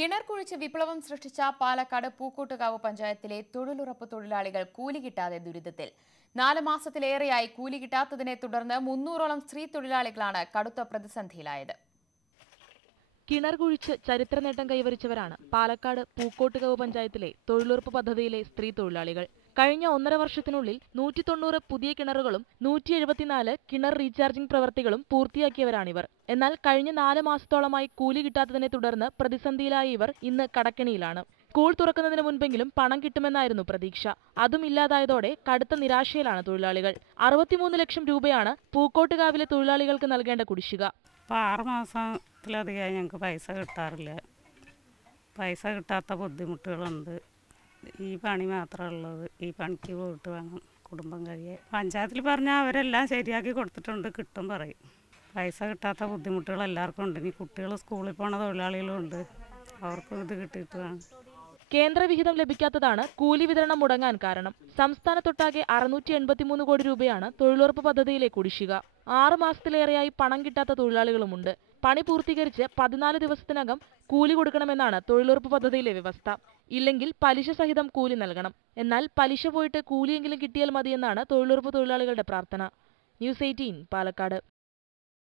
കിണർ കുഴിച്ച് വിപ്ലവം സൃഷ്ടിച്ച പാലക്കാട് പൂക്കോട്ടുകാവ് പഞ്ചായത്തിലെ തൊഴിലുറപ്പ് തൊഴിലാളികൾ കൂലി കിട്ടാതെ ദുരിതത്തിൽ 4 മാസത്തിലേറെയായി കൂലി കിട്ടാത്തതിനെ തുടർന്ന് 300ഓളം സ്ത്രീ തൊഴിലാളികളാണ് കടുത്ത പ്രതിസന്ധിയിലായത്. കിണർ കുഴിച്ച് ചരിത്ര നേട്ടം കൈവരിച്ചവരാണ് പാലക്കാട് പൂക്കോട്ടുകാവ് പഞ്ചായത്തിലെ തൊഴിലുറപ്പ് പദ്ധതിയിലെ സ്ത്രീ തൊഴിലാളികൾ. കഴിഞ്ഞ 1.5 വർഷത്തിനുള്ളിൽ 190 പുതിയ കിണറുകളും 174 കിണർ റീചാർജിംഗ് പ്രവൃത്തികളും പൂർത്തിയാക്കിയവരാണിവർ. എന്നാൽ കഴിഞ്ഞ 4 മാസത്തോളമായി കൂലി കിട്ടാത്തതിനെ തുടർന്ന് പ്രതിസന്ധിയിലായ ഇവർ ഇന്ന് കടക്കെണിയിലാണ്. സ്കൂൾ തുറക്കുന്നതിന് മുൻപെങ്കിലും പണം കിട്ടുമെന്നായിരുന്നു പ്രതീക്ഷ. അതും ഇല്ലാതായതോടെ കടുത്ത നിരാശയിലാണ് തൊഴിലാളികൾ. 63 ലക്ഷം രൂപയാണ് പൂക്കോട്ടുകാവിലെ തൊഴിലാളികൾക്ക് നൽകേണ്ട കുടിശ്ശിക. 6 മാസത്തിലധികമായി ഞങ്ങൾക്ക് പൈസ കിട്ടാറില്ല. പൈസ കിട്ടാത്ത ബുദ്ധിമുട്ടുകളുണ്ട്. ഈ പണി മാത്രമേ ഉള്ളത്. ഈ പണിക്ക് പോയിട്ട് വേണം കുടുംബം കഴിയാൻ. പഞ്ചായത്തിൽ പറഞ്ഞാൽ അവരെല്ലാം ശരിയാക്കി കൊടുത്തിട്ടുണ്ട്, കിട്ടും പറയും. പൈസ കിട്ടാത്ത ബുദ്ധിമുട്ടുകൾ എല്ലാവർക്കും ഉണ്ട്. ഇനി കുട്ടികൾ സ്കൂളിൽ പോണ തൊഴിലാളികളും ഉണ്ട്, അവർക്കും ഇത് കിട്ടിയിട്ട് വേണം. കേന്ദ്ര വിഹിതം ലഭിക്കാത്തതാണ് കൂലി വിതരണം മുടങ്ങാൻ കാരണം. സംസ്ഥാനത്തൊട്ടാകെ 683 കോടി രൂപയാണ് തൊഴിലുറപ്പ് പദ്ധതിയിലെ കുടിശ്ശിക. 6 മാസത്തിലേറെയായി പണം കിട്ടാത്ത തൊഴിലാളികളുമുണ്ട്. പണി പൂർത്തീകരിച്ച് 14 ദിവസത്തിനകം കൂലി കൊടുക്കണമെന്നാണ് തൊഴിലുറപ്പ് പദ്ധതിയിലെ വ്യവസ്ഥ. ഇല്ലെങ്കിൽ പലിശ സഹിതം കൂലി നൽകണം. എന്നാൽ പലിശ പോയിട്ട് കൂലിയെങ്കിലും കിട്ടിയാൽ മതിയെന്നാണ് തൊഴിലുറപ്പ് തൊഴിലാളികളുടെ പ്രാർത്ഥന. ന്യൂസ് 18 പാലക്കാട്.